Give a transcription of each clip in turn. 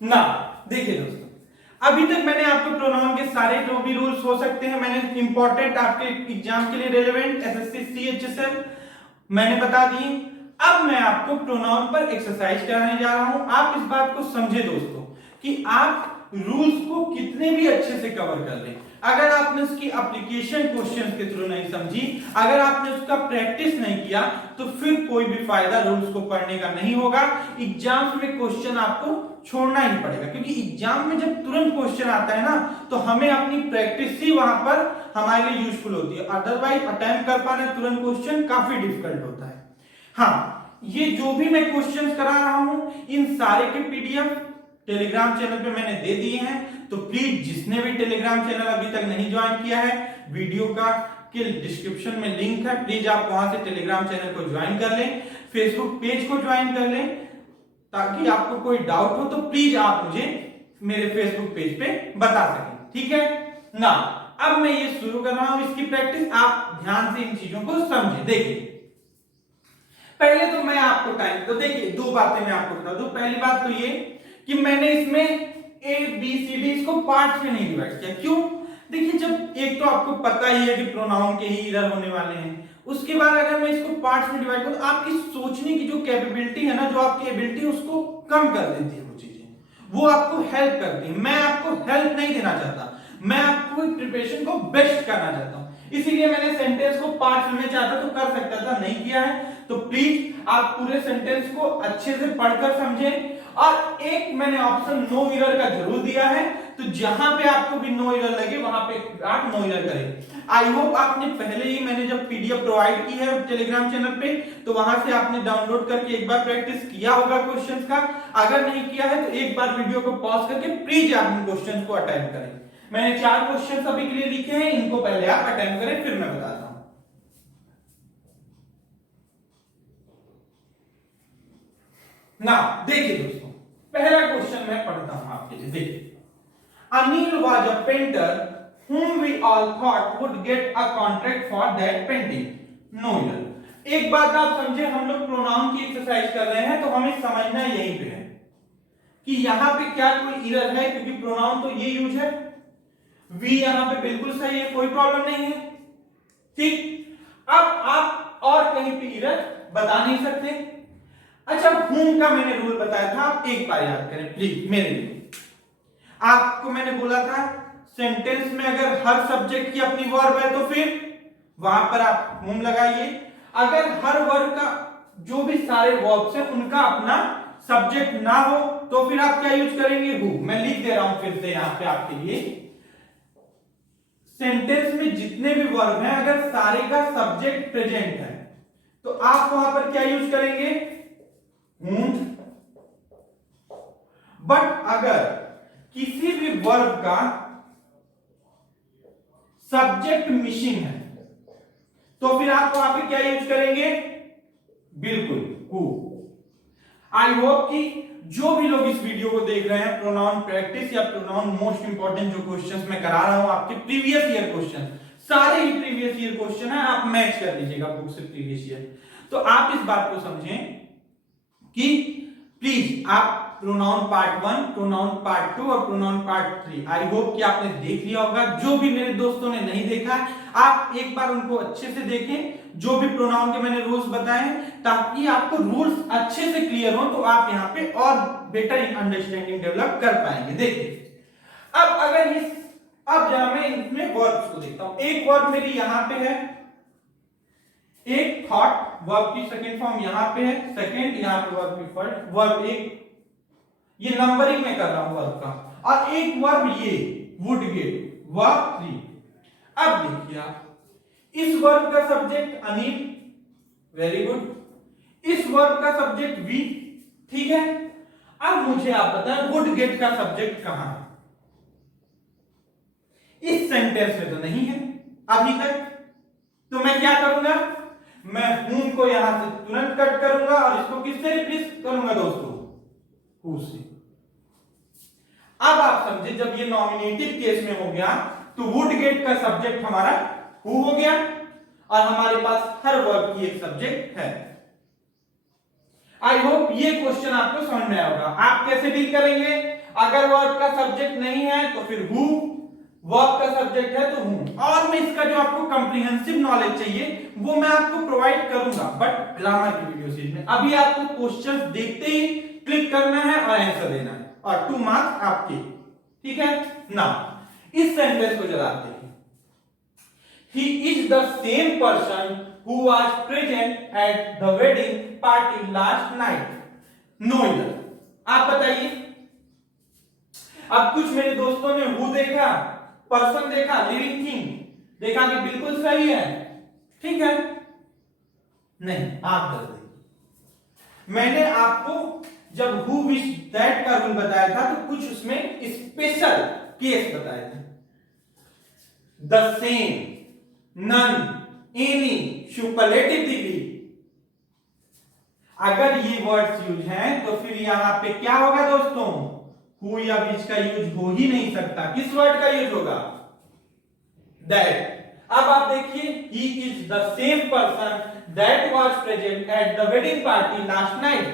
ना। देखिए दोस्तों, अभी तक मैंने आपको प्रोनाउन के सारे जो भी रूल्स हो सकते हैं मैंने इंपॉर्टेंट आपके एग्जाम के लिए रेलेवेंट एसएससी सीएचएसएल मैंने बता दिए। अब मैं आपको प्रोनाउन पर एक्सरसाइज कराने जा रहा हूं। आप इस बात को समझे दोस्तों कि आप रूल्स को कितने भी अच्छे से कवर कर लें, अगर आपने उसकी एप्लीकेशन क्वेश्चंस के थ्रू नहीं समझी, अगर आपने उसका प्रैक्टिस नहीं किया, तो फिर कोई भी फायदा रूल्स को पढ़ने का नहीं होगा। एग्जाम्स में क्वेश्चन आपको छोड़ना ही पड़ेगा, क्योंकि एग्जाम में जब तुरंत क्वेश्चन आता है ना, तो हमें अपनी प्रैक्टिस ही वहां पर हमारे लिए यूजफुल होती है। अदरवाइज अटेम्प्ट कर पाना तुरंत क्वेश्चन काफी डिफिकल्ट होता है। हाँ, ये जो भी मैं क्वेश्चंस करा रहा हूं, इन सारे के पीडीएफ टेलीग्राम चैनल पे मैंने दे दिए हैं। तो प्लीज जिसने भी टेलीग्राम चैनल अभी तक नहीं ज्वाइन किया है, वीडियो का के डिस्क्रिप्शन में लिंक है, प्लीज आप वहां से टेलीग्राम चैनल को ज्वाइन कर लें, फेसबुक पेज को ज्वाइन कर लें, ताकि आपको कोई डाउट हो तो प्लीज आप मुझे मेरे फेसबुक पेज पे बता सकें। ठीक है ना। अब मैं ये शुरू कर रहा हूं इसकी प्रैक्टिस, आप ध्यान से इन चीजों को समझें। देखिए, पहले तो मैं आपको टाइम तो देखिए, दो बातें मैं आपको बता दूं। पहली बात तो ये कि मैंने इसमें ए बी सी डी इसको पार्ट्स में नहीं डिवाइड किया। क्यों? देखिए, जब एक तो आपको पता ही है कि प्रोनाउन के ही इरर होने वाले हैं, उसके बाद अगर मैं इसको पार्ट्स में डिवाइड करूं तो आपकी सोचने की जो कैपेबिलिटी है ना, जो आपकी एबिलिटी है, उसको कम कर देती है। वो चीजें वो आपको हेल्प करती है। मैं आपको हेल्प नहीं देना चाहता, मैं आपको प्रिपरेशन को बेस्ट करना चाहता हूं। इसीलिए मैंने सेंटेंस को पार्ट्स में चाहता तो कर सकता था, नहीं किया है। तो प्लीज आप पूरे सेंटेंस को अच्छे से पढ़कर समझें। और एक मैंने ऑप्शन नो एरर का जरूर दिया है, तो जहां पे आपको भी नो एरर लगे वहां पे आप नो एरर करें। आई होप आपने पहले ही मैंने जब पीडीएफ प्रोवाइड की है टेलीग्राम चैनल पे, तो वहां से आपने डाउनलोड करके एक बार प्रैक्टिस किया होगा क्वेश्चंस का। अगर नहीं किया है तो एक बार वीडियो को पॉज करके प्लीज आप इन क्वेश्चंस को अटेम्प्ट करें। मैंने 4 क्वेश्चंस अभी के लिए लिखे हैं, इनको पहले आप अटेम्प्ट करें, फिर मैं बताता हूं। ना देखिए दोस्तों, पहला क्वेश्चन मैं पढ़ता हूं आपके लिए। देखिए, Anil was a painter whom we all thought would get a contract for that painting. No error। एक बात आप समझे, हम लोग प्रोनाउन की एक्सरसाइज कर रहे हैं, तो हमें समझना यहीं पे है कि यहां पे क्या कोई इरर है, क्योंकि प्रोनाउन तो ये यूज है। वी यहां पे बिल्कुल सही है, कोई प्रॉब्लम नहीं है। ठीक, अब आप और कहीं पे इरर बता नहीं सकते। अच्छा, whom का मैंने रूल बताया था, आप एक बार याद करें प्लीज मेरे लिए। आपको मैंने बोला था सेंटेंस में अगर हर सब्जेक्ट की अपनी वर्ब है तो फिर वहां पर आप whom लगाइए। अगर हर वर्ब का जो भी सारे वर्ब्स हैं उनका अपना सब्जेक्ट ना हो तो फिर आप क्या यूज करेंगे? हु। मैं लिख दे रहा हूं फिर से यहां पे आपके लिए। सेंटेंस में जितने भी वर्ब हैं अगर सारे का सब्जेक्ट प्रेजेंट है तो आप वहां पर क्या यूज करेंगे? whom। बट अगर किसी भी वर्ब का सब्जेक्ट मिसिंग है तो फिर आप वहां पे क्या यूज करेंगे? बिल्कुल हु। आई होप कि जो भी लोग इस वीडियो को देख रहे हैं, प्रोनाउन प्रैक्टिस या प्रोनाउन मोस्ट इंपॉर्टेंट जो क्वेश्चंस मैं करा रहा हूं आपके प्रीवियस ईयर क्वेश्चन, सारे ही प्रीवियस ईयर क्वेश्चन है, आप मैच कर लीजिएगा बुक से प्रीवियस ईयर। तो आप इस बात को समझें कि प्लीज आप प्रोनाउन पार्ट 1, प्रोनाउन पार्ट 2 और प्रोनाउन पार्ट 3 आई होप कि आपने देख लिया होगा। जो भी मेरे दोस्तों ने नहीं देखा है, आप एक बार उनको अच्छे से देखें, जो भी प्रोनाउन के मैंने रूल्स बताए, ताकि आपको रूल्स अच्छे से क्लियर हो, तो आप यहाँ पे और बेटर अंडरस्टैंडिंग डेवलप कर पाएंगे। देखिए, अब अगर इस अब जहां मैं इसमें वर्ब्स को देखता हूं, एक वर्ब मेरी यहां पे है, एक थॉट वर्ब की सेकंड फॉर्म यहां पे है, सेकंड यहां पे वर्ब की फर्स्ट वर्ब एक, ये नंबरिंग में कर रहा हूं वर्ब का, और एक वर्ब ये वुड गेट वर्ब 3। अब देखिए आप, इस वर्ब का सब्जेक्ट अनिल, वेरी गुड, इस वर्ब का सब्जेक्ट वी, ठीक है। अब मुझे आप बताएं वुड गेट का सब्जेक्ट कहां है? इस सेंटेंस में तो नहीं है अभी तक, तो मैं क्या करूंगा? मैं हूं को यहां से तुरंत कट करूंगा और इसको किससे रिप्लेस करूंगा दोस्तों? हु से। अब आप समझे, जब ये नॉमिनेटिव केस में हो गया तो वुड गेट का सब्जेक्ट हमारा हु हो गया और हमारे पास हर वर्ब की एक सब्जेक्ट है। आई होप ये क्वेश्चन आपको समझ में आया होगा। आप कैसे डील करेंगे? अगर वर्ब का सब्जेक्ट नहीं है तो फिर हु, वर्ब का सब्जेक्ट है तो हूं। और मैं इसका जो आपको कंप्रीहेंसिव नॉलेज चाहिए वो मैं आपको प्रोवाइड करूंगा, बट ग्रामर की वीडियो सीरीज में। अभी आपको क्वेश्चंस देखते ही क्लिक करना है और आंसर देना है, और 2 मार्क्स आपके, ठीक है ना। इस सेंटेंस को जरा देखिए, he is the same person who was present at the wedding party last night. No either. आप बताइए। अब कुछ मेरे दोस्तों ने who देखा, पर्सन देखा, लिविंग थिंग देखा कि बिल्कुल सही है, ठीक है, नहीं आप गलत देखिए। मैंने आपको जब who wish that का रूल बताया था तो कुछ उसमें स्पेशल केस बताए थे, the same, none, any, superlative degree. अगर ये वर्ड्स यूज हैं तो फिर यहां पे क्या होगा दोस्तों, हु या विच का यूज हो ही नहीं सकता। किस वर्ड का यूज होगा, दैट। अब आप देखिए, he is the same person that was present at the wedding party last night।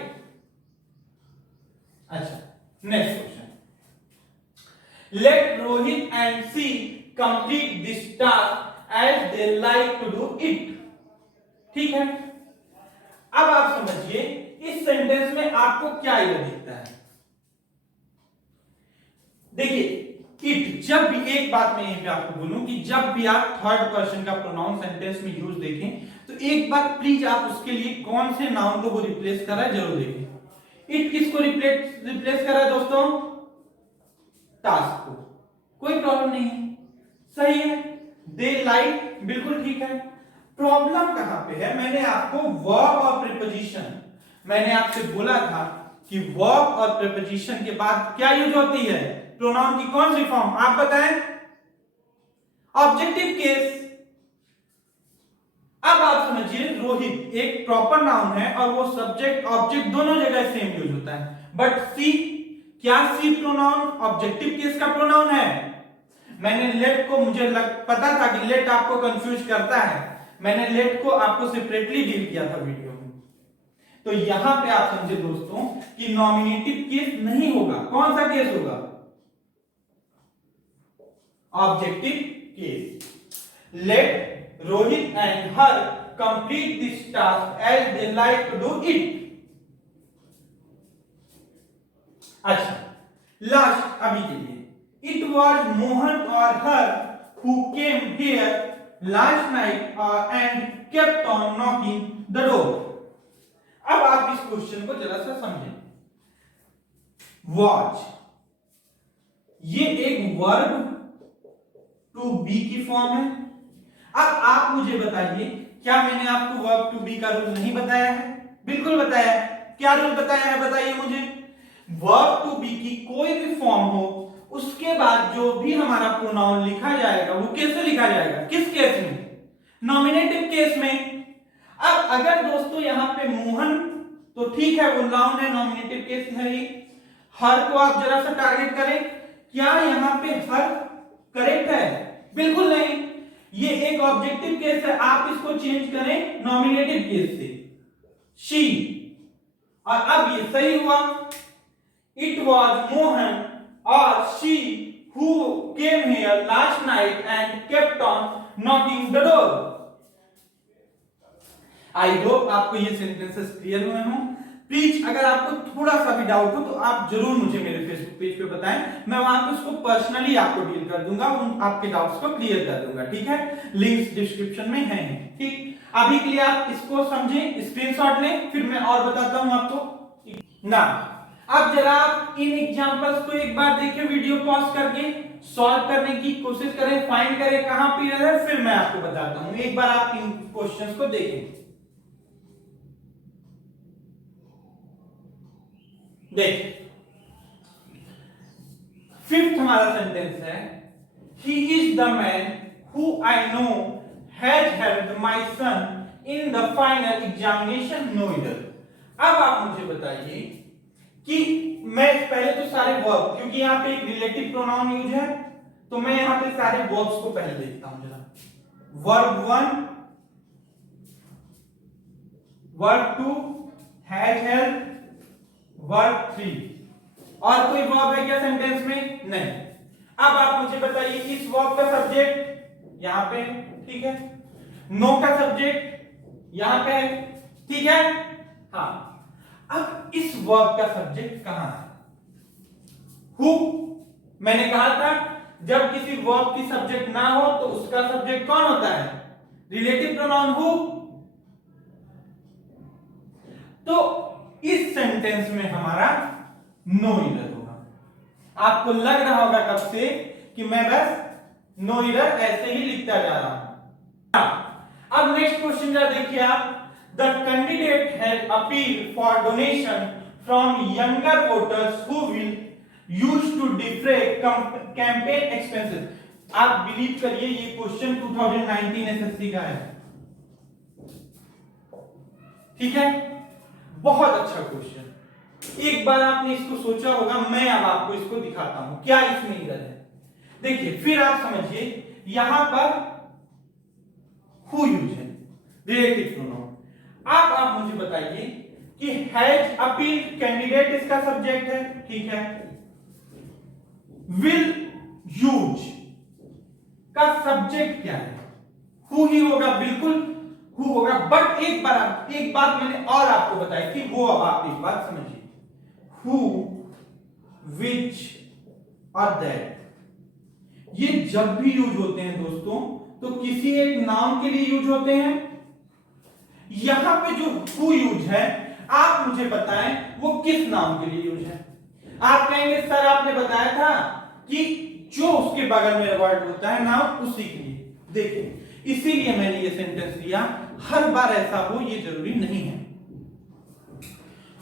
अच्छा, next question, let Rohit and she complete this task as they like to do it। ठीक है, अब आप समझिए इस सेंटेंस में आपको क्या ये दिखता है। देखिए इट, जब भी, एक बात मैं यहीं पे आपको बोलूं कि जब भी आप थर्ड पर्सन का प्रोनाउन सेंटेंस में यूज देखें तो एक बात प्लीज आप उसके लिए कौन से नाउन को वो रिप्लेस कर रहा है जरूर देखें। इट किसको रिप्लेस कर रहा है दोस्तों, टास्क को, कोई प्रॉब्लम नहीं है, सही है। दे लाइक, बिल्कुल ठीक है। प्रॉब्लम कहां पे है, मैंने आपको वर्ब और प्रीपोजिशन, मैंने आपसे बोला था कि वर्ब और प्रीपोजिशन के बाद क्या यूज होती है, प्रोनाउन की कौन सी फॉर्म, आप बताएं, ऑब्जेक्टिव केस। अब आप समझिए रोहित एक प्रॉपर नाउन है और वो सब्जेक्ट ऑब्जेक्ट दोनों जगह सेम यूज होता है, बट सी, क्या सी प्रोनाउन ऑब्जेक्टिव केस का प्रोनाउन है। मैंने लेट को, मुझे पता था कि लेट आपको कंफ्यूज करता है, मैंने लेट को आपको सेपरेटली डील किया था वीडियो में। तो यहां पे आप समझे दोस्तों कि नॉमिनेटिव केस नहीं होगा, कौन सा केस होगा, objective case. Let Rohit and her complete this task as they like to do it. अच्छा, लास्ट अभी के लिए, इट वॉज मोहन और her who came here last night and kept on knocking the door. अब आप इस क्वेश्चन को जरा सा समझें। वॉच, ये एक वर्ब टू बी की फॉर्म है। अब आप मुझे बताइए, क्या मैंने आपको वर्ब टू बी का रूल नहीं बताया है, बिल्कुल बताया है। क्या रूल बताया है बताइए मुझे। वर्ब टू बी की कोई भी फॉर्म हो उसके बाद जो भी हमारा प्रोनाउन लिखा जाएगा वो कैसे लिखा जाएगा, किस केस में, नॉमिनेटिव केस में। अब अगर दोस्तों यहां पे मोहन, तो ठीक है वो नाउन है, नॉमिनेटिव केस है ही। हर को आप जरा सा टारगेट करें, क्या यहां पे हर करेक्ट है, बिल्कुल नहीं, ये एक ऑब्जेक्टिव केस है, आप इसको चेंज करें नॉमिनेटिव केस से, शी, और अब ये सही हुआ। इट वॉज मोहन और she who came here last night and kept on knocking the door. I hope आपको ये सेंटेंसेस क्लियर हुए हों। प्लीज अगर आपको थोड़ा सा भी डाउट हो तो आप जरूर मुझे मेरे फेसबुक पेज पे बताएं, मैं वहां पे उसको पर्सनली आपको डील कर दूंगा, उन आपके डाउट्स को क्लियर कर दूंगा, ठीक है। लिंक्स डिस्क्रिप्शन में है, ठीक। अभी के लिए आप इसको समझें, स्क्रीनशॉट लें, फिर मैं और बताता हूं आपको ना। अब जरा आप इन एग्जांपल्स को एक बार देखिए, वीडियो पॉज करके सॉल्व करने की कोशिश करें, फाइंड करें कहां पे एरर है, फिर मैं आपको बताता हूं। एक बार आप इन क्वेश्चंस को देखें। देखिए, फिफ्थ हमारा सेंटेंस है, he is the man who I know has helped my son in the final examination noidal। अब आप मुझे बताइए कि मैं पहले तो सारे वर्ब, क्योंकि यहां पे एक रिलेटिव प्रोनाउन यूज है, तो मैं यहां पे सारे वर्ब्स को पहले देखता हूं जरा। Verb 1, verb 2 has help, verb 3 और कोई वर्ब है क्या सेंटेंस में? नहीं। अब आप मुझे बताइए इस वर्ब का सब्जेक्ट यहां पे, ठीक है, नो का सब्जेक्ट यहां पे है, ठीक है। हाँ, अब इस वर्ब का सब्जेक्ट कहां है? हु। मैंने कहा था जब किसी वर्ब की सब्जेक्ट ना हो तो उसका सब्जेक्ट कौन होता है? Relative pronoun who. तो इस सेंटेंस में हमारा नो इरर होगा। आपको लग रहा होगा कब से कि मैं बस नो इरर ऐसे ही लिखता जा रहा हूं। अब नेक्स्ट क्वेश्चन जरा देखिए आप। The candidate has appealed for donation from younger voters who will use to defray campaign expenses. आप बिलीव करिए ये क्वेश्चन 2019 एसएससी का है, ठीक है। बहुत अच्छा क्वेश्चन। एक बार आपने इसको सोचा होगा, मैं अब आपको इसको दिखाता हूं क्या इसमें इधर है। देखिए फिर आप समझिए, यहां पर हु यूज है, रिलेटिव प्रोनाउन। अब आप मुझे बताइए कि हैज अपील कैंडिडेट इसका सब्जेक्ट है, ठीक है। विल यूज का सब्जेक्ट क्या है? हु ही होगा, बिल्कुल हु होगा। बट एक बात मैंने और आपको बताई थी, वो अब आप एक बात समझिए। हु, विच और दैट, ये जब भी यूज होते हैं दोस्तों तो किसी एक नाउन के लिए यूज होते हैं। यहां पे जो हु यूज है, आप मुझे बताएं वो किस नाउन के लिए यूज है? आप कहेंगे सर आपने बताया था कि जो उसके बगल में वर्ड होता है नाउन उसी के लिए। देखिए इसीलिए मैंने ये सेंटेंस लिया, हर बार ऐसा हो ये जरूरी नहीं है।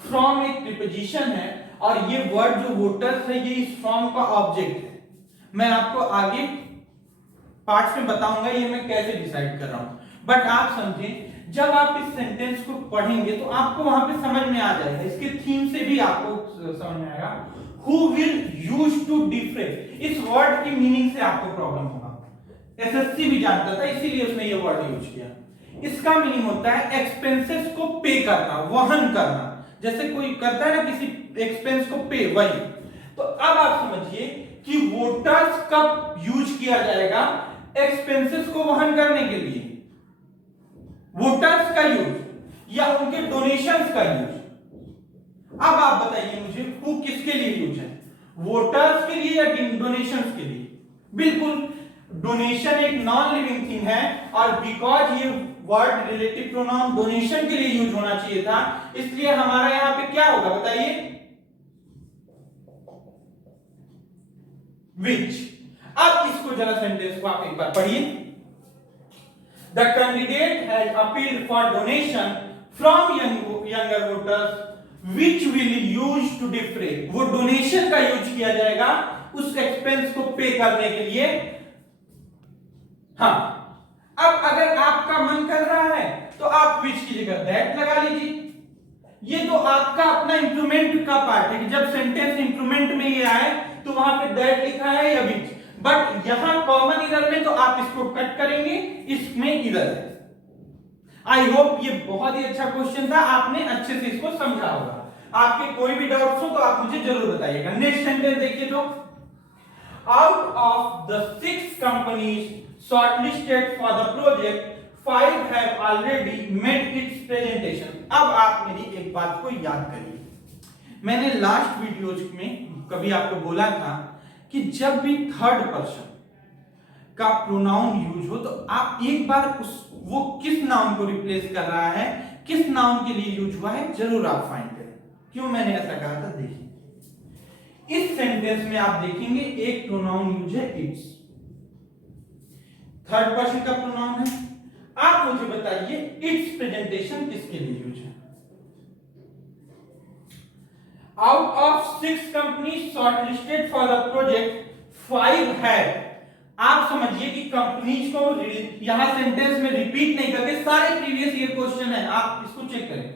फ्रॉम एक प्रीपोजिशन है और ये वर्ड जो वोटर्स है ये इस फ्रॉम का ऑब्जेक्ट है। मैं आपको आगे पार्ट्स में बताऊंगा ये मैं कैसे डिसाइड कर रहा हूं, बट आप समझें जब आप इस सेंटेंस को पढ़ेंगे तो आपको वहां पे समझ में आ जाएगा, इसके थीम से भी आपको समझ में आएगा। Who will use to defray, इस वर्ड की मीनिंग से आपको प्रॉब्लम होगा। एसएससी भी जानता था इसीलिए उसने ये वर्ड यूज किया। इसका मीनिंग होता है एक्सपेंसेस को पे करना, वहन करना। जैसे कोई करता है ना किसी एक्सपेंस को पे, वही। तो अब आप समझिए कि वोटर्स कब यूज किया जाएगा एक्सपेंसेस को वहन करने के लिए? वोटर्स का यूज या उनके डोनेशंस का यूज? अब आप बताइए मुझे हु किसके लिए यूज है? वोटर्स के लिए या डोनेशंस के लिए? बिल्कुल, डोनेशन एक नॉन लिविंग थिंग है और बिकॉज ये वर्ड रिलेटिव प्रोनाउन डोनेशन के लिए यूज होना चाहिए था, इसलिए हमारा यहां पे क्या होगा बताइए? विच। अब इसको जरा सेंटेंस को आप एक बार पढ़िए। The candidate has appealed for donation from younger voters which will use to defray, वो डोनेशन का यूज किया जाएगा उस एक्सपेंस को पे करने के लिए। हाँ, अब अगर आपका मन कर रहा है तो आप which की जगह that लगा लीजिए। ये तो आपका अपना इंप्रूवमेंट का पार्ट है कि जब सेंटेंस इंप्रूवमेंट में ये आए तो वहां पे that लिखा है या which, बट यहां कॉमन इरर में तो आप इसको कट करेंगे, इसमें इरर है। आई होप ये बहुत ही अच्छा क्वेश्चन था, आपने अच्छे से इसको समझा होगा। आपके कोई भी डाउट्स हो तो आप मुझे जरूर बताइएगा। नेक्स्ट सेंटेंस देखिए तो, out of the 6 companies shortlisted for the project 5 have already made it's presentation. अब आप मेरी एक बात को याद करिए, मैंने लास्ट वीडियोज में कभी आपको बोला था कि जब भी थर्ड पर्सन का प्रोनाउन यूज हो तो आप एक बार वो किस नाउन को रिप्लेस कर रहा है, किस नाउन के लिए यूज हुआ है, जरूर आप फाइंड करें। क्यों मैंने ऐसा कहा था देखिए, इस सेंटेंस में आप देखेंगे एक प्रोनाउन यूज है इट्स, थर्ड पर्सन का प्रोनाउन है। आप मुझे बताइए इट्स प्रेजेंटेशन किसके लिए यूज है? Out of 6 companies shortlisted for the project 5 have. आप समझिए कि कंपनीज को यहां सेंटेंस में रिपीट नहीं करके, सारे प्रीवियस ईयर क्वेश्चन है, आप इसको चेक करें।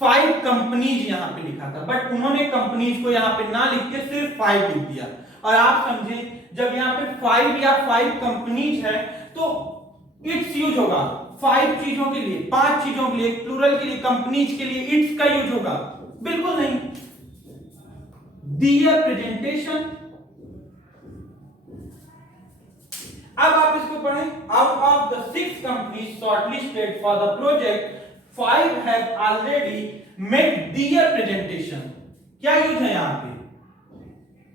5 कंपनीज यहां पे लिखा था, बट उन्होंने कंपनीज को यहां पे ना लिख के सिर्फ 5 लिख दिया। और आप समझे जब यहां पे 5 या 5 कंपनीज है तो इट्स यूज होगा 5 चीजों के लिए, 5 चीजों के लिए, प्लूरल के लिए, कंपनीज के लिए इट्स का यूज होगा? बिल्कुल नहीं। Their presentation. अब आप इसको पढ़ें। Out of the 6 companies shortlisted for the project 5 have already made their presentation. क्या यूज है यहां पे?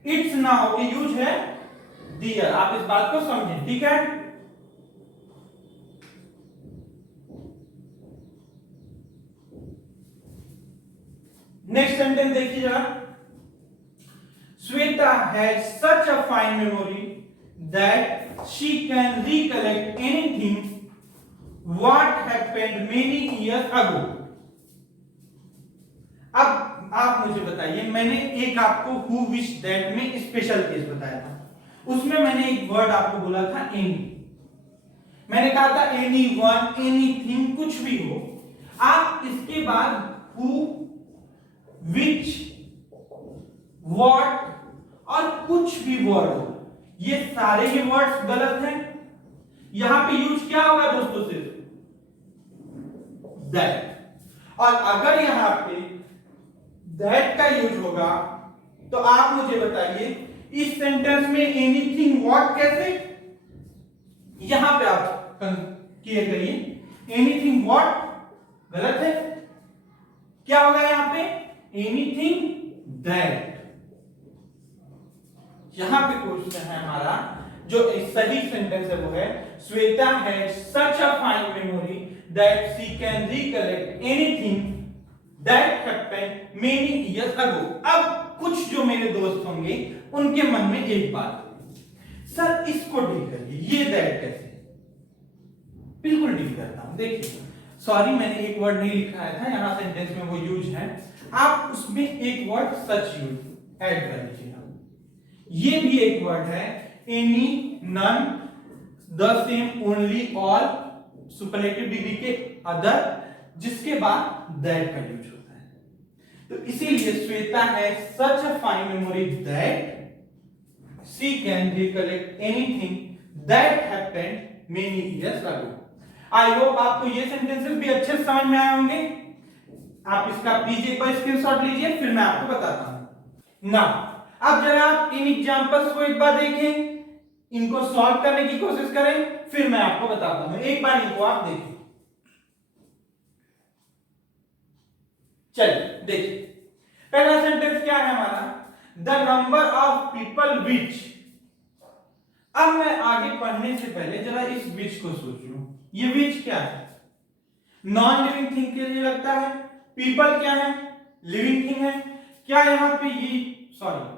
इट्स ना हो के यूज है दियर। आप इस बात को समझें, ठीक है। नेक्स्ट सेंटेंस देखिए जरा। Shweta has such a fine memory that she can recollect anything what happened many years ago. अब आप मुझे बताइए, मैंने एक आपको हु विश दैट में स्पेशल केस बताया था, उसमें मैंने एक वर्ड आपको बोला था एनी। मैंने कहा था एनी वन, एनीथिंग, कुछ भी हो। आप इसके बाद हु, विच, व्हाट और कुछ भी वर्ड हो, ये सारे ही वर्ड्स गलत हैं। यहां पे यूज क्या होगा दोस्तों? सिर्फ दैट। और अगर यहां पे दैट का यूज होगा तो आप मुझे बताइए इस सेंटेंस में एनीथिंग व्हाट कैसे? यहां पे आप क्लियर करिए, एनीथिंग व्हाट गलत है। क्या होगा यहां पे? Anything that. यहां पे क्वेश्चन है हमारा, जो सही सेंटेंस है वो है Shweta has such a fine memory that she can recollect anything that happened many years अगो। अब कुछ जो मेरे दोस्त होंगे उनके मन में एक बात, सर इसको डील करिए, ये दैट कैसे? बिल्कुल डील करता हूं। देखिए, सॉरी मैंने एक वर्ड नहीं लिखाया था, यहां सेंटेंस में वो यूज है। आप उसमें एक वर्ड सच यूज ऐड कर लीजिए। ये भी एक वर्ड है, any, none, the same, only, all, superlative degree के अदर, जिसके बाद दैट का यूज होता है। तो इसीलिए श्वेता है such a fine memory that she can recollect anything that happened many years ago. I hope आपको ये सेंटेंसेस भी अच्छे समझ में आए होंगे। आप इसका प्लीज एक बार स्क्रीनशॉट लीजिए, फिर मैं आपको बताता हूं ना। अब जरा आप इन एग्जांपल्स को एक बार देखें, इनको सॉल्व करने की कोशिश करें, फिर मैं आपको बताता हूं। एक बार इनको आप देखें। चलिए देखिए, पहला सेंटेंस क्या है हमारा? The number of people which. अब मैं आगे पढ़ने से पहले जरा इस विच को सोचूं। ये विच क्या है? नॉन लिविंग थिंग के लिए लगता है। पीपल क्या है? लिविंग थिंग है। क्या यहां पे ये सॉरी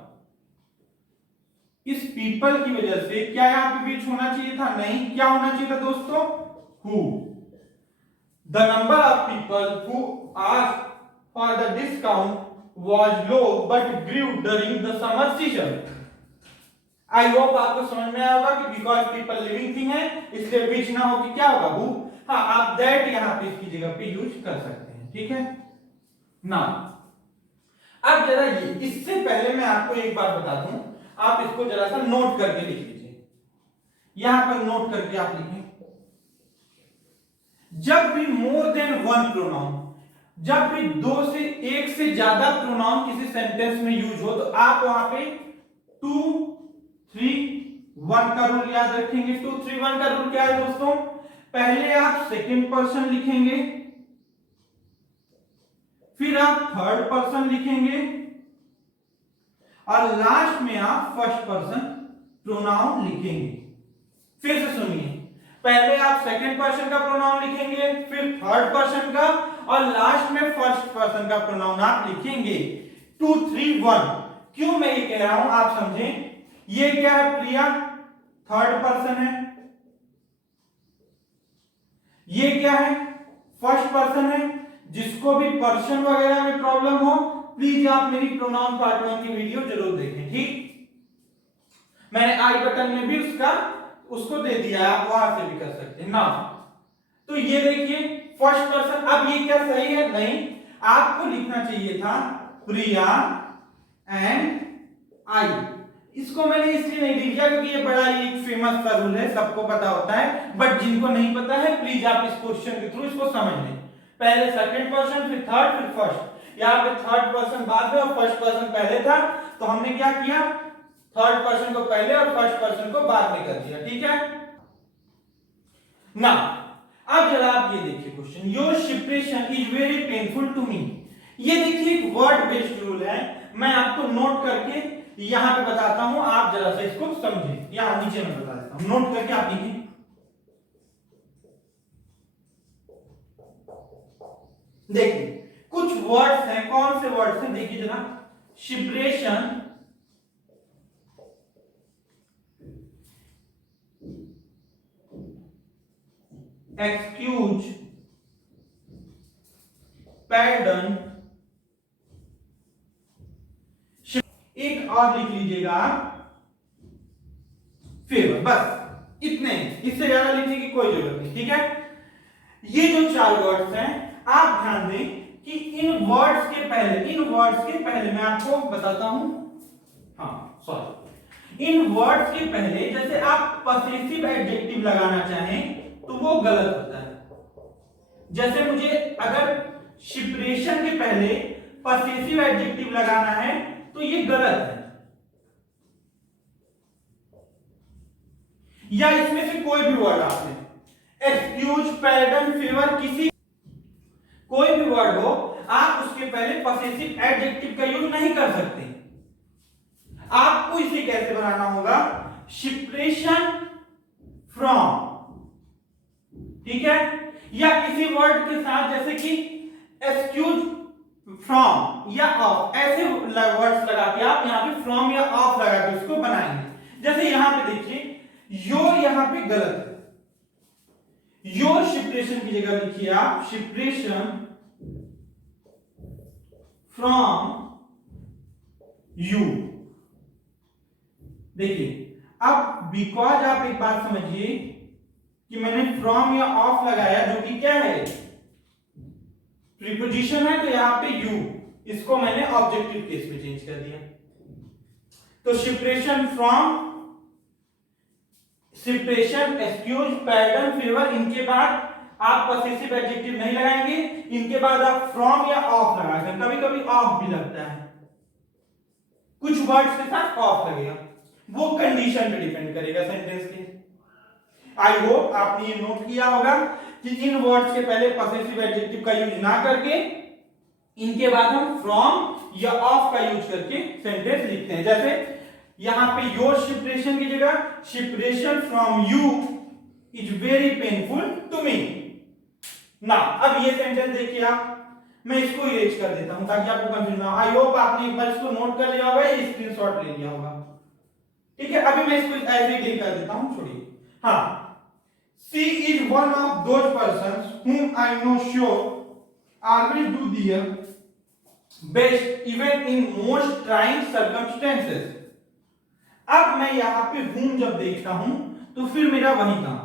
इस पीपल की वजह से क्या यहां पे विच होना चाहिए था? नहीं। क्या होना चाहिए था दोस्तों? Who. The number of people who asked for the discount was low but grew during the summer season. I hope आपको समझ में आया होगा कि बिकॉज पीपल लिविंग थिंग है इसलिए विच ना हो कि क्या होगा? हु। हाँ, आप दैट यहां पे इसकी जगह पे यूज कर सकते हैं, ठीक है ना। अब जरा ये, इससे पहले मैं आपको एक बात बता दूं, आप इसको जरा सा नोट करके लिख लीजिए। यहां पर नोट करके आप लिखें, जब भी मोर देन वन प्रोनाउन, जब भी दो से एक से ज्यादा प्रोनाउन किसी सेंटेंस में यूज हो तो आप वहां पे 2 3 1 का रूल याद रखेंगे। 2 3 1 का रूल क्या है दोस्तों? पहले आप सेकंड पर्सन लिखेंगे, फिर आप थर्ड पर्सन लिखेंगे और लास्ट में आप फर्स्ट पर्सन प्रोनाउन लिखेंगे। फिर से सुनिए, पहले आप सेकंड पर्सन का प्रोनाउन लिखेंगे, फिर थर्ड पर्सन का और लास्ट में फर्स्ट पर्सन का प्रोनाउन आप लिखेंगे। 2 3 1। क्यों मैं ये कह रहा हूं आप समझें। ये क्या है? प्रिया थर्ड पर्सन है। ये क्या है? फर्स्ट पर्सन है। जिसको भी पर्सन वगैरह में प्रॉब्लम हो प्लीज आप मेरी प्रोनाउन पार्ट 1 की वीडियो जरूर देखें, ठीक। मैंने आई बटन में भी उसको दे दिया है, आप वहां से भी कर सकते हैं ना। तो ये देखिए फर्स्ट पर्सन। अब ये क्या सही है? नहीं, आपको लिखना चाहिए था प्रिया एंड आई। इसको मैंने इसलिए नहीं लिख दिया क्योंकि ये बड़ा ही एक फेमस सा रूल है, सबको पता होता है, बट जिनको नहीं पता है प्लीज आप इस क्वेश्चन के थ्रू इसको समझ लें। पहले सेकंड पर्सन, फिर थर्ड, फिर फर्स्ट। यहाँ पे थर्ड पर्सन बाद में और फर्स्ट पर्सन पहले था, तो हमने क्या किया, थर्ड पर्सन को पहले और फर्स्ट पर्सन को बाद में कर दिया, ठीक है ना। अब जरा आप ये देखिए question, your separation is very painful to me. ये देखिए एक वर्ड बेस्ड रूल है, मैं आपको नोट करके यहां पे बताता हूं, आप जरा सा इसको समझिए, यहां नीचे मैं बता देता हूं, नोट करके आप लिखिए। देखिए कुछ वर्ड्स हैं, कौन से वर्ड्स हैं, देखिए जरा, शिप्रेशन, एक्सक्यूज, पैर्डन, एक और लिख लीजिएगा आप, फेवर, बस इतने, इससे ज्यादा लिखने की कोई जरूरत नहीं, ठीक है। ये जो चार वर्ड्स हैं, आप ध्यान दें कि इन वर्ड्स के पहले मैं आपको बताता हूं, हाँ सॉरी, इन वर्ड्स के पहले जैसे आप पॉसेसिव एडजेक्टिव लगाना चाहें तो वो गलत होता है। जैसे मुझे अगर शिप्रेशन के पहले पॉसेसिव एडजेक्टिव लगाना है तो ये गलत है, या इसमें से कोई भी वर्ड आपने एक्सक्यूज, पैर्डन, फेवर, किसी कोई भी वर्ड हो, आप उसके पहले पॉसेसिव एडजेक्टिव का यूज नहीं कर सकते। आपको इसे कैसे बनाना होगा, शिप्रेशन फ्रॉम, ठीक है, या किसी वर्ड के साथ जैसे कि एक्सक्यूज फ्रॉम या ऑफ, ऐसे वर्ड्स लगा के आप यहां पे फ्रॉम या ऑफ लगा के उसको बनाएंगे। जैसे यहां पे देखिए योर, यहां पे गलत है, योर शिप्रेशन की जगह लिखिए आप शिप्रेशन फ्रॉम यू। देखिए अब बिकॉज आप एक बात समझिए कि मैंने फ्रॉम या ऑफ लगाया जो कि क्या है, प्रीपोजिशन है, तो यहां पे यू, इसको मैंने ऑब्जेक्टिव केस में चेंज कर दिया। तो शिप्रेशन फ्रॉम, शिप्रेशन, एक्सक्यूज, पैर्डन, फेवर, इनके बाद आप पॉसेसिव एडजेक्टिव नहीं लगाएंगे, इनके बाद आप फ्रॉम या ऑफ लगाएंगे। कभी कभी ऑफ भी लगता है, कुछ वर्ड्स के साथ ऑफ लगेगा, वो कंडीशन पे डिपेंड करेगा सेंटेंस के। आई होप आपने ये नोट किया होगा कि इन वर्ड्स के पहले पॉसेसिव एडजेक्टिव का यूज ना करके इनके बाद हम फ्रॉम या ऑफ का यूज करके सेंटेंस लिखते हैं। जैसे यहां पे योर शिप्रेशन की जगह separation from you is very painful to me. ना अब ये सेंटेंस देखिए आप, मैं इसको इरेज कर देता हूं ताकि आपको कंफ्यूजन ना हो। आई होप आपने एक बार इसको नोट कर लिया होगा या स्क्रीनशॉट ले लिया होगा, ठीक है। अभी मैं इसको ऐसे ही कर देता हूं, छोड़िए। हाँ, she is one of those persons whom I know sure always do their best even in most trying circumstances। अब मैं यहां पे whom जब देखता हूं तो फिर मेरा वही काम,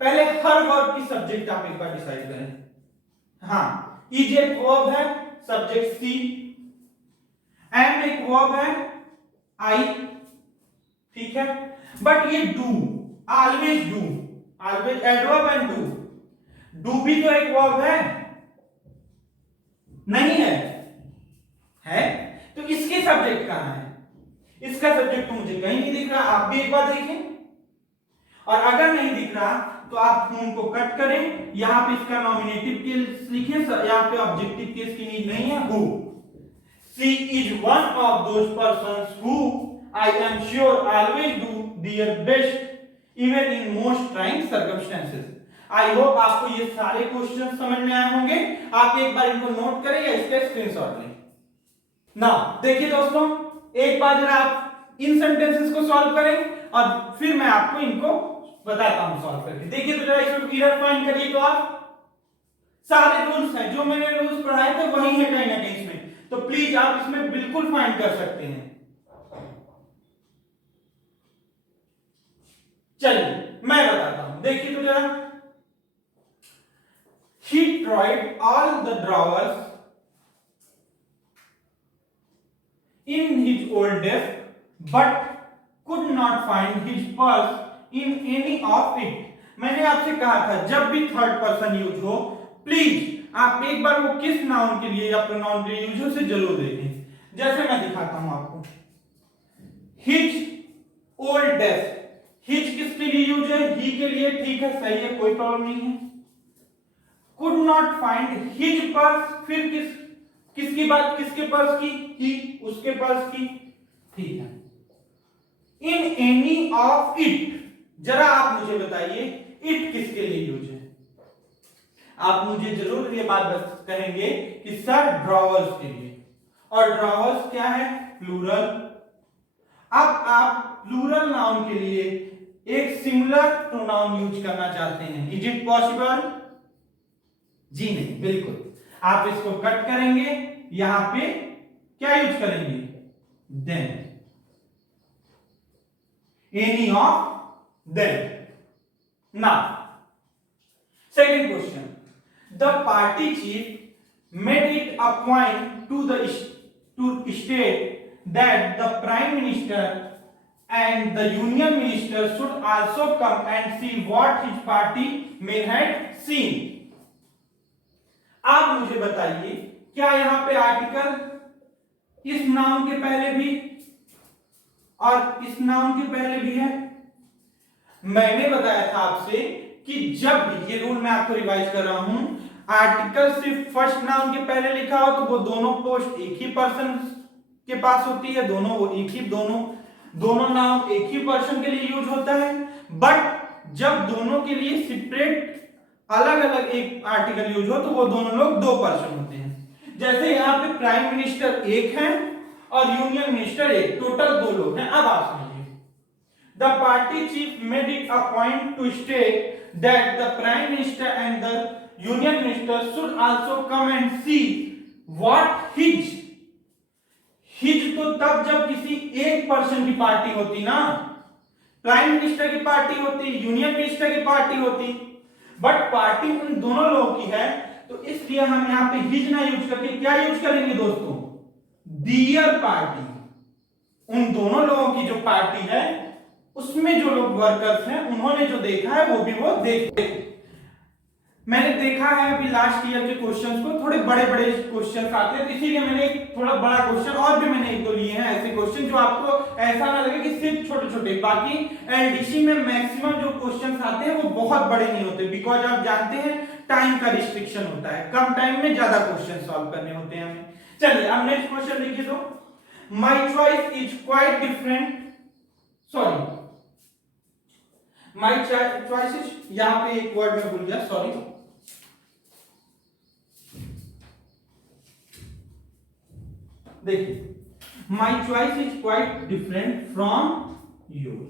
पहले हर वर्ब की सब्जेक्ट आप एक बार डिसाइड करें। हाँ, is एक वर्ब है, सब्जेक्ट सी, am एक वर्ब है, आई, ठीक है। बट ये do, always do, always adverb and do, do भी तो एक वर्ब है, नहीं है, है तो इसके सब्जेक्ट कहां है, इसका सब्जेक्ट तो मुझे कहीं नहीं दिख रहा, आप भी एक बार देखें। और अगर नहीं दिख रहा तो आप whom को कट करें, यहां पे इसका नॉमिनेटिव केस लिखें, यहां पे ऑब्जेक्टिव केस की नीड नहीं है, who। She is one of those persons who I am sure always do their best even in most trying circumstances। I hope आपको ये सारे क्वेश्चन समझ में आए होंगे। आप एक बार इनको नोट करें या इसका स्क्रीनशॉट लें। ना देखिए दोस्तों, एक बार जरा आप इन सेंटेंसेस को सॉल्व करें और फिर मैं आपको इनको बताता हूं सॉल्व करके। देखिए तो जरा इसमें एरर फाइंड करिए, तो आप सारे रूल्स हैं जो मैंने रूल्स पढ़ाए थे वही है कहीं ना कहीं इसमें, तो प्लीज आप इसमें बिल्कुल फाइंड कर सकते हैं। चलिए मैं बताता हूं, देखिए तो जरा, he tried all the drawers in his old desk but could not find his purse in any of it। मैंने आपसे कहा था जब भी थर्ड पर्सन यूज हो प्लीज आप एक बार वो किस नाउन के लिए या प्रोनाउन के लिए यूज हो उसे जरूर देखें। जैसे मैं दिखाता हूं आपको, हिज ओल्डेस्ट, हिज किसके लिए यूज है? ही के लिए, ठीक है, सही है, कोई प्रॉब्लम नहीं है। Could not find his purse, फिर किसकी बात, किसके पर्स की? ही, उसके पर्स की, ठीक है। इन एनी ऑफ इट, जरा आप मुझे बताइए इट किसके लिए यूज है? आप मुझे जरूर ये बात बस कहेंगे कि सर ड्रॉवर्स के लिए, और ड्रॉवर्स क्या है? प्लूरल। अब आप प्लूरल नाउन के लिए एक सिंगुलर प्रोनाउन यूज करना चाहते हैं, इज इट पॉसिबल? जी नहीं, बिल्कुल। आप इसको कट करेंगे, यहां पे क्या यूज करेंगे? Then, any of them. Now second question, the party chief made it a point to state that the prime minister and the union minister should also come and see what his party may had seen. आप मुझे बताइए, क्या यहां पे article इस noun के पहले भी और इस नाउन के पहले भी है? मैंने बताया था आपसे कि जब भी, ये रूल मैं आपको रिवाइज कर रहा हूं, आर्टिकल सिर्फ फर्स्ट नाउन के पहले लिखा हो तो वो दोनों पोस्ट एक ही पर्सन के पास होती है, दोनों वो एक ही, दोनों नाउन एक ही पर्सन के लिए यूज होता है। बट जब दोनों के लिए सेपरेट अलग अलग एक आर्टिकल यूज हो तो वो दोनों लोग दो पर्सन होते हैं। जैसे यहां पे प्राइम मिनिस्टर एक है और यूनियन मिनिस्टर एक, टोटल दो लोग हैं। अब आप समझिए, the party chief made it a point to state that the prime minister and the union minister should also come and see what his तो तब जब किसी एक पर्सन की पार्टी होती ना, प्राइम मिनिस्टर की पार्टी होती, यूनियन मिनिस्टर की पार्टी होती, बट पार्टी उन दोनों लोगों की है, तो इसलिए हम यहां पे हिज ना यूज करके क्या यूज करेंगे दोस्तों? दियर पार्टी। उन दोनों लोगों की जो पार्टी है उसमें जो लोग वर्कर्स हैं उन्होंने जो देखा है वो भी वो देखते। मैंने देखा है अभी लास्ट ईयर के क्वेश्चंस को, थोड़े बड़े बड़े क्वेश्चंस आते हैं, तो इसीलिए मैंने एक थोड़ा बड़ा क्वेश्चन और भी मैंने एक दो लिए हैं ऐसे क्वेश्चन जो आपको ऐसा ना लगे कि सिर्फ छोटे छोटे। बाकी एलडीसी में मैक्सिमम जो क्वेश्चंस आते हैं वो बहुत बड़े नहीं होते, बिकॉज आप जानते हैं टाइम का रिस्ट्रिक्शन होता है, कम टाइम में ज्यादा क्वेश्चन सॉल्व करने होते हैं हमें। चलिए अब नेक्स्ट क्वेश्चन लिखिए। तो my choice is quite different, sorry my choices, यहां पे एक वर्ड में भूल गया, सॉरी। देखिए, my choice is quite different from your.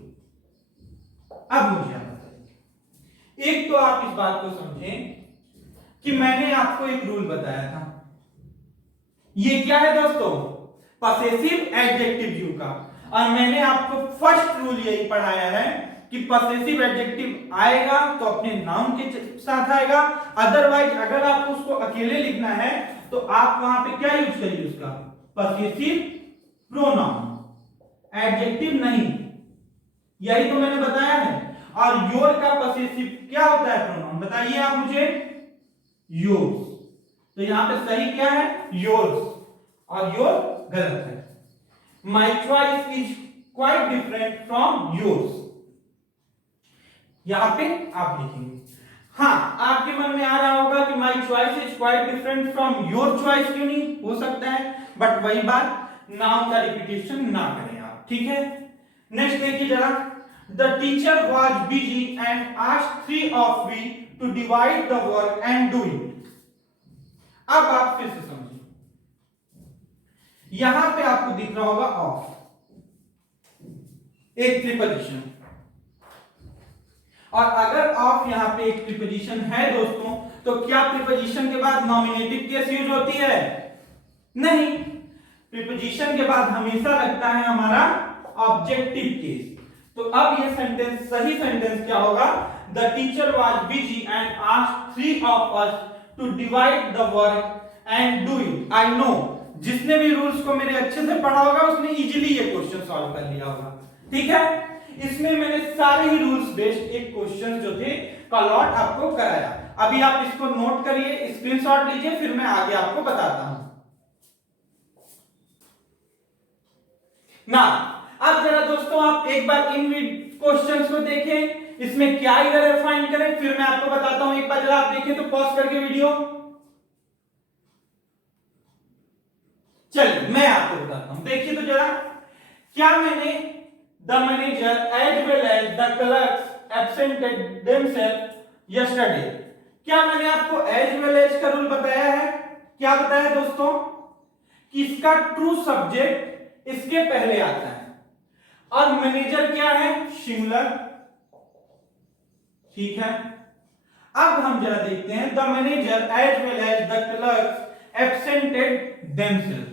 अब मुझे आप बताइए, एक तो आप इस बात को समझें कि मैंने आपको एक रूल बताया था, ये क्या है दोस्तों? पसेसिव एडजेक्टिव यू का, और मैंने आपको फर्स्ट रूल यही पढ़ाया है कि पसेसिव एडजेक्टिव आएगा तो अपने नाउन के साथ आएगा, अदरवाइज अगर आपको उसको अकेले लिखना है तो आप वहां पे क्या यूज करिए? उसका पसेसिव प्रोनाउन, एडजेक्टिव नहीं। यही तो मैंने बताया है। और योर का पसेसिव क्या होता है प्रोनाउन? बताइए आप मुझे। योर्स। तो यहां पे सही क्या है? योर्स, और योर गलत है। My choice is quite different from yours, यहां पे आप लिखेंगे। हाँ, आपके मन में आ रहा होगा कि my choice is quite different from your choice, क्यों नहीं हो सकता है, बट वही बात, नाउन का रिपीटेशन ना करें आप, ठीक है। नेक्स्ट देखिए जरा, the teacher was busy and asked 3 of we to divide the work and do it। अब आप फिर से समझिए, यहां पे आपको दिख रहा होगा ऑफ, एक प्रीपोजिशन, और अगर ऑफ यहां पे एक प्रीपोजिशन है दोस्तों, तो क्या प्रीपोजिशन के बाद नॉमिनेटिव केस यूज होती है? नहीं, प्रीपोजिशन के बाद हमेशा लगता है हमारा ऑब्जेक्टिव केस। तो अब ये सेंटेंस, सही सेंटेंस क्या होगा? The teacher was busy and asked 3 of us to divide the work and do it। I know, जिसने भी रूल्स को मेरे अच्छे से पढ़ा होगा उसने इजीली ये क्वेश्चन सॉल्व कर लिया होगा, ठीक है। इसमें मैंने सारे ही रूल्स बेस्ड एक क्वेश्चन जो थे का लॉट आपको कराया। अभी आप इसको नोट करिए, स्क्रीनशॉट लीजिए, फिर मैं आगे आपको बताता हूं ना। अब जरा दोस्तों आप एक बार इन क्वेश्चंस को देखें, इसमें क्या एरर है फाइंड करें, फिर मैं आपको बताता हूं। एक बार जरा आप देखें तो पॉज करके वीडियो। चलिए मैं आपको बताता हूं, देखिए तो जरा, क्या मैंने the manager as well as the clerks absented themself yesterday, क्या मैंने आपको एज वेल एज का रूल बताया है? क्या बताया दोस्तों कि इसका ट्रू सब्जेक्ट इसके पहले आता है, और मैनेजर क्या है? सिंगुलर। ठीक है, अब हम जरा देखते हैं the manager as well as the clerks absented themself.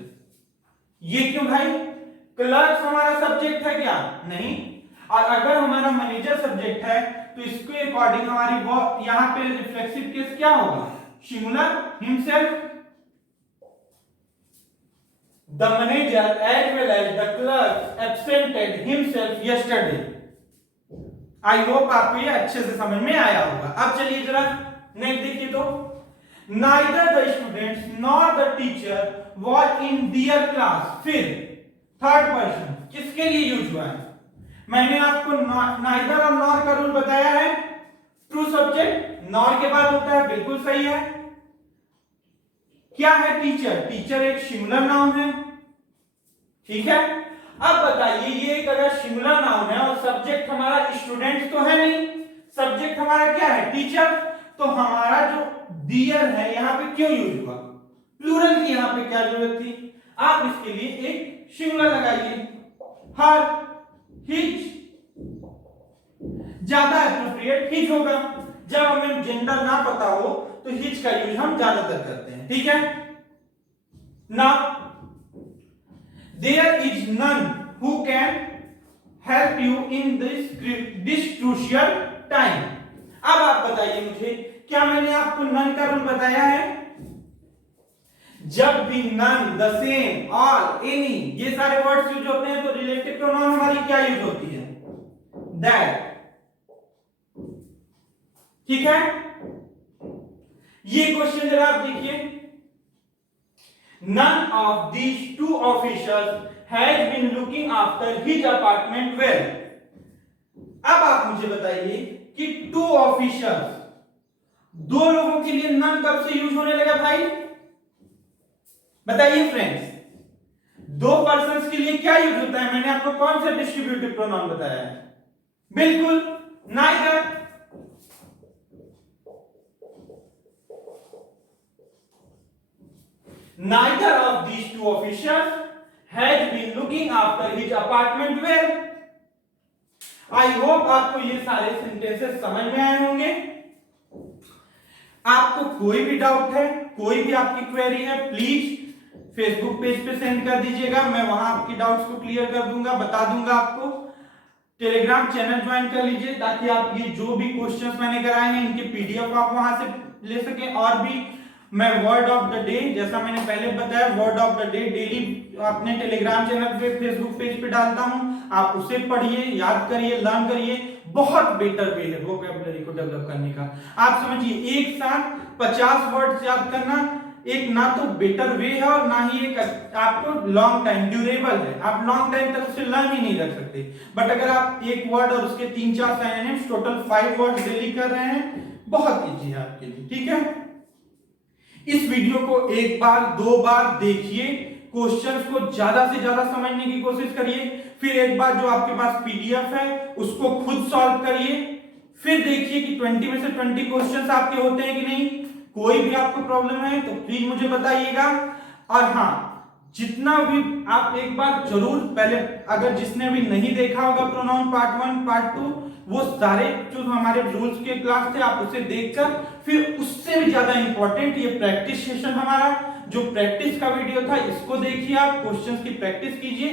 ये क्यों भाई? क्लर्क्स हमारा सब्जेक्ट है क्या? नहीं। और अगर हमारा मैनेजर सब्जेक्ट है तो इसके अकॉर्डिंग हमारी वो यहां पे रिफ्लेक्सिव केस क्या होगा? Singular, himself. The manager as well as the clerk absented himself yesterday. I hope आपको ये अच्छे से समझ में आया होगा। अब चलिए जरा नेक्स्ट देखिए तो, neither the students nor the teacher was in their class. फिर थर्ड पर्सन किसके लिए यूज हुआ है? मैंने आपको नाइदर और नॉर का रूल बताया है। ट्रू सब्जेक्ट नॉर के बाद होता है, बिल्कुल सही है। क्या है? टीचर। टीचर एक सिंगुलर नाउन है, ठीक है। अब बताइए, ये एक अगर सिंगुलर नाउन है और सब्जेक्ट हमारा स्टूडेंट तो है नहीं, सब्जेक्ट हमारा क्या है? टीचर। तो हमारा जो दियर है यहां पे क्यों यूज हुआ? प्लूरल की यहां पे क्या जरूरत थी? आप इसके लिए एक सिंगुलर लगाइए, हर, हिज। ज्यादा एप्रोप्रिएट हिज होगा। जब हमें जेंडर ना पता हो तो हिज का यूज हम ज्यादातर करते हैं, ठीक है ना। There is none who can help you in this crucial time. अब आप बताइए मुझे, क्या मैंने आपको none का रूल बताया है? जब भी none, the same, all, any ये सारे वर्ड्स यूज होते हैं तो रिलेटिव प्रोनाउन हमारी क्या यूज होती है? that। ठीक है, ये क्वेश्चन जरा आप देखिए। None of these two officials has been looking after his apartment well. अब आप मुझे बताइए कि टू ऑफिशियल्स, दो लोगों के लिए नन कब से यूज होने लगा भाई? बताइए फ्रेंड्स, दो पर्संस के लिए क्या यूज होता है? मैंने आपको कौन सा डिस्ट्रीब्यूटिव प्रोनाउन बताया है? बिल्कुल neither. Neither of these two officials had been looking after his apartment well. I hope आपको ये सारे सेंटेंसेस समझ में आए होंगे। आपको कोई भी डाउट है, कोई भी आपकी क्वेरी है, प्लीज फेसबुक पेज पे सेंड कर दीजिएगा। मैं वहां आपकी डाउट्स को क्लियर कर दूंगा, बता दूंगा आपको। टेलीग्राम चैनल ज्वाइन कर लीजिए ताकि आप ये जो भी क्वेश्चंस मैंने कराए हैं इनके पीडीएफ आप वहां से ले सकें। और भी मैं वर्ड ऑफ द डे, जैसा मैंने पहले बताया, word of the day daily अपने टेलीग्राम चैनल पे, फेसबुक पेज पे डालता हूं। आप उसे पढ़िए, याद करिए, लर्न करिए। बहुत बेटर वे है वोकैबुलरी को डेवलप करने का। आप समझिए, एक साथ 50 वर्ड्स याद करना एक ना तो बेटर वे है और ना ही एक आपको लॉन्ग टाइम ड्यूरेबल है। आप लॉन्ग टाइम तक उसे लर्न ही नहीं रख सकते। बट अगर आप एक वर्ड और उसके 3-4 सिनोनिम्स, टोटल 5 वर्ड्स डेली कर रहे हैं, बहुत इजी है आपके लिए, ठीक है। इस वीडियो को एक बार, 2 बार देखिए, क्वेश्चंस को ज्यादा से ज्यादा समझने की कोशिश करिए। फिर एक बार जो आपके पास पीडीएफ है उसको खुद सॉल्व करिए। फिर देखिए कि 20 में से 20 क्वेश्चंस आपके होते हैं कि नहीं। कोई भी आपको प्रॉब्लम है तो प्लीज मुझे बताइएगा। और हाँ, जितना भी आप एक बार जरूर पहले, अगर जिसने भी नहीं देखा होगा प्रोनाउन पार्ट 1 पार्ट 2, वो सारे जो हमारे रूल्स के क्लास थे आप उसे देखकर, फिर उससे भी ज्यादा इंपॉर्टेंट ये प्रैक्टिस सेशन हमारा जो प्रैक्टिस का वीडियो था, इसको देखिए। आप क्वेश्चंस की प्रैक्टिस कीजिए।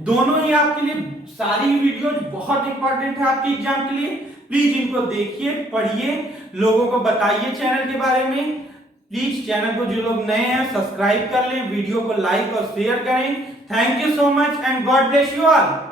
दोनों ही आपके लिए, सारी वीडियो बहुत इंपॉर्टेंट है आपके एग्जाम के लिए। प्लीज इनको देखिए, पढ़िए, लोगों को बताइए चैनल के बारे में। प्लीज चैनल को जो लोग नए हैं सब्सक्राइब कर लें, वीडियो को लाइक और शेयर करें। Thank you so much and God bless you all.